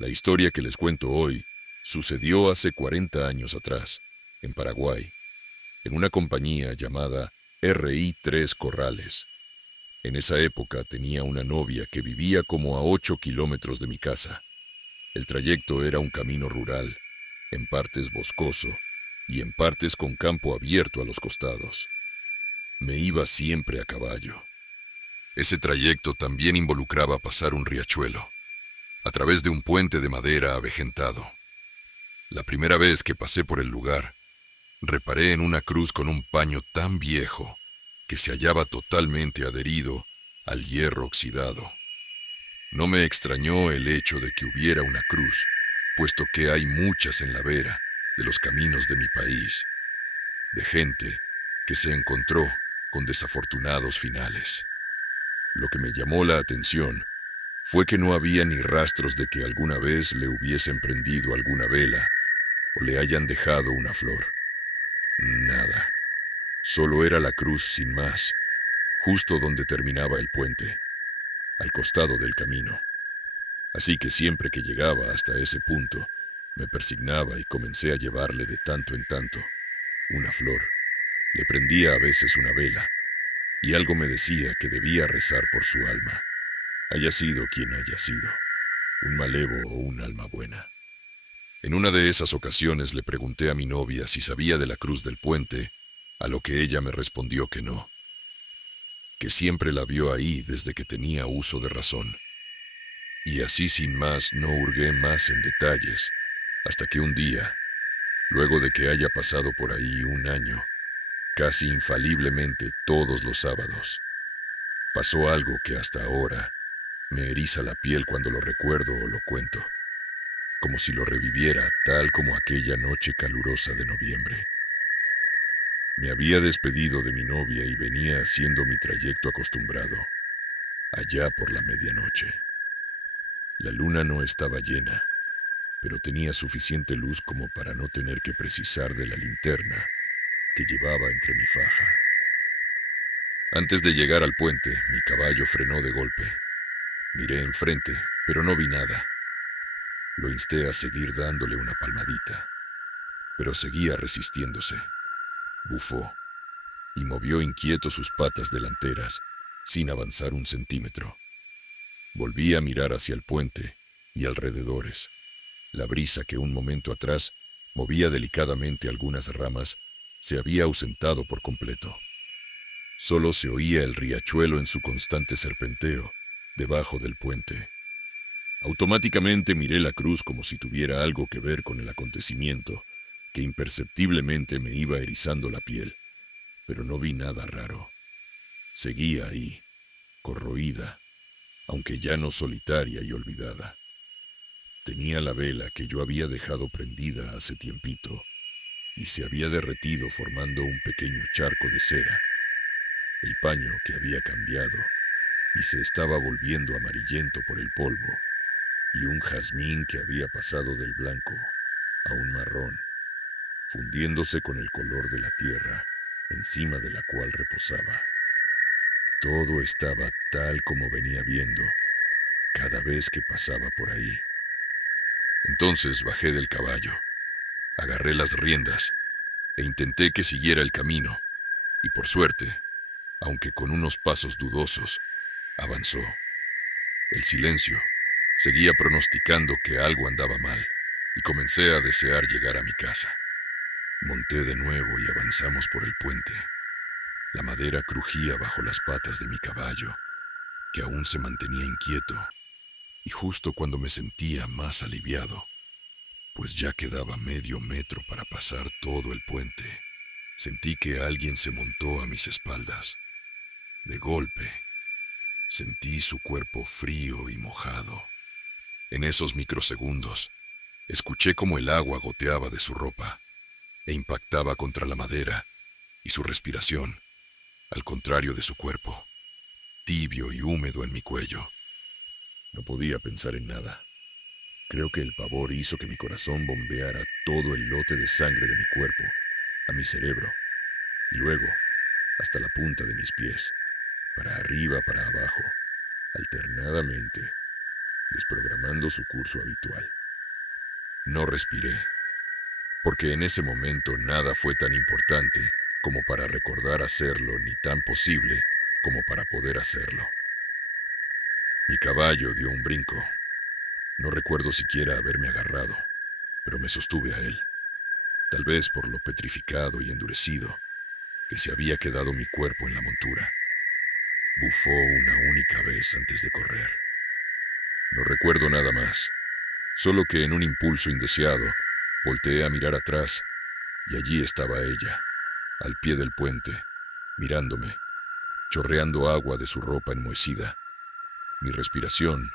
La historia que les cuento hoy sucedió hace 40 años atrás, en Paraguay, en una compañía llamada RI3 Corrales. En esa época tenía una novia que vivía como a 8 kilómetros de mi casa. El trayecto era un camino rural, en partes boscoso y en partes con campo abierto a los costados. Me iba siempre a caballo. Ese trayecto también involucraba pasar un riachuelo, a través de un puente de madera avejentado. La primera vez que pasé por el lugar, reparé en una cruz con un paño tan viejo que se hallaba totalmente adherido al hierro oxidado. No me extrañó el hecho de que hubiera una cruz, puesto que hay muchas en la vera de los caminos de mi país, de gente que se encontró con desafortunados finales. Lo que me llamó la atención fue que no había ni rastros de que alguna vez le hubiesen prendido alguna vela o le hayan dejado una flor. Nada. Solo era la cruz sin más, justo donde terminaba el puente, al costado del camino. Así que siempre que llegaba hasta ese punto, me persignaba y comencé a llevarle de tanto en tanto una flor. Le prendía a veces una vela, y algo me decía que debía rezar por su alma, haya sido quien haya sido, un malevo o un alma buena. En una de esas ocasiones le pregunté a mi novia si sabía de la cruz del puente, a lo que ella me respondió que no, que siempre la vio ahí desde que tenía uso de razón. Y así sin más no hurgué más en detalles, hasta que un día, luego de que haya pasado por ahí un año, casi infaliblemente todos los sábados, pasó algo que hasta ahora me eriza la piel cuando lo recuerdo o lo cuento, como si lo reviviera tal como aquella noche calurosa de noviembre. Me había despedido de mi novia y venía haciendo mi trayecto acostumbrado, allá por la medianoche. La luna no estaba llena, pero tenía suficiente luz como para no tener que precisar de la linterna que llevaba entre mi faja. Antes de llegar al puente, mi caballo frenó de golpe. Miré enfrente, pero no vi nada. Lo insté a seguir dándole una palmadita, pero seguía resistiéndose. Bufó y movió inquieto sus patas delanteras, sin avanzar un centímetro. Volví a mirar hacia el puente y alrededores. La brisa que un momento atrás movía delicadamente algunas ramas se había ausentado por completo. Solo se oía el riachuelo en su constante serpenteo debajo del puente. Automáticamente miré la cruz como si tuviera algo que ver con el acontecimiento que imperceptiblemente me iba erizando la piel, pero no vi nada raro. Seguía ahí, corroída, aunque ya no solitaria y olvidada. Tenía la vela que yo había dejado prendida hace tiempito y se había derretido formando un pequeño charco de cera. El paño que había cambiado y se estaba volviendo amarillento por el polvo, y un jazmín que había pasado del blanco a un marrón, fundiéndose con el color de la tierra encima de la cual reposaba. Todo estaba tal como venía viendo cada vez que pasaba por ahí. Entonces bajé del caballo, agarré las riendas e intenté que siguiera el camino, y por suerte, aunque con unos pasos dudosos, avanzó. El silencio seguía pronosticando que algo andaba mal, y comencé a desear llegar a mi casa. Monté de nuevo y avanzamos por el puente. La madera crujía bajo las patas de mi caballo, que aún se mantenía inquieto, y justo cuando me sentía más aliviado, pues ya quedaba medio metro para pasar todo el puente, sentí que alguien se montó a mis espaldas. De golpe, sentí su cuerpo frío y mojado. En esos microsegundos, escuché cómo el agua goteaba de su ropa e impactaba contra la madera, y su respiración, al contrario de su cuerpo, tibio y húmedo en mi cuello. No podía pensar en nada. Creo que el pavor hizo que mi corazón bombeara todo el lote de sangre de mi cuerpo a mi cerebro, y luego hasta la punta de mis pies, para arriba, para abajo, alternadamente. desprogramando su curso habitual. No respiré, porque en ese momento nada fue tan importante como para recordar hacerlo, ni tan posible como para poder hacerlo. Mi caballo dio un brinco. No recuerdo siquiera haberme agarrado, pero me sostuve a él, tal vez por lo petrificado y endurecido que se había quedado mi cuerpo en la montura. Bufó una única vez antes de correr. No recuerdo nada más, solo que en un impulso indeseado volteé a mirar atrás y allí estaba ella, al pie del puente, mirándome, chorreando agua de su ropa enmohecida. Mi respiración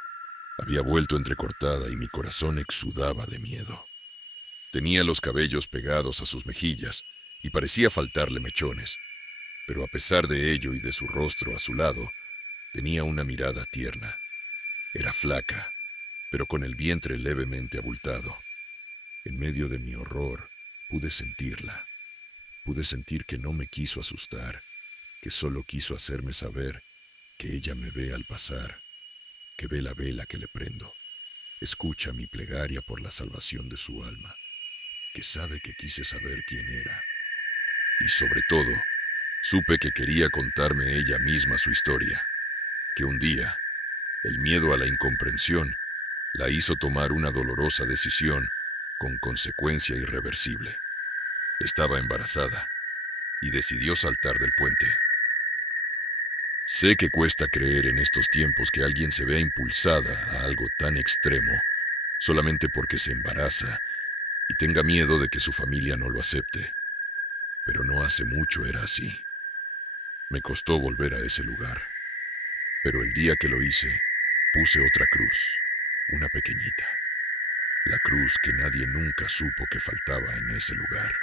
había vuelto entrecortada y mi corazón exudaba de miedo. Tenía los cabellos pegados a sus mejillas y parecía faltarle mechones, pero a pesar de ello y de su rostro a su lado, tenía una mirada tierna. Era flaca, pero con el vientre levemente abultado. En medio de mi horror, pude sentirla. Pude sentir que no me quiso asustar, que solo quiso hacerme saber que ella me ve al pasar, que ve la vela que le prendo, escucha mi plegaria por la salvación de su alma, que sabe que quise saber quién era. Y sobre todo, supe que quería contarme ella misma su historia, que un día, el miedo a la incomprensión la hizo tomar una dolorosa decisión con consecuencia irreversible. Estaba embarazada y decidió saltar del puente. Sé que cuesta creer en estos tiempos que alguien se vea impulsada a algo tan extremo solamente porque se embaraza y tenga miedo de que su familia no lo acepte. Pero no hace mucho era así. Me costó volver a ese lugar. Pero el día que lo hice, puse otra cruz, una pequeñita. La cruz que nadie nunca supo que faltaba en ese lugar.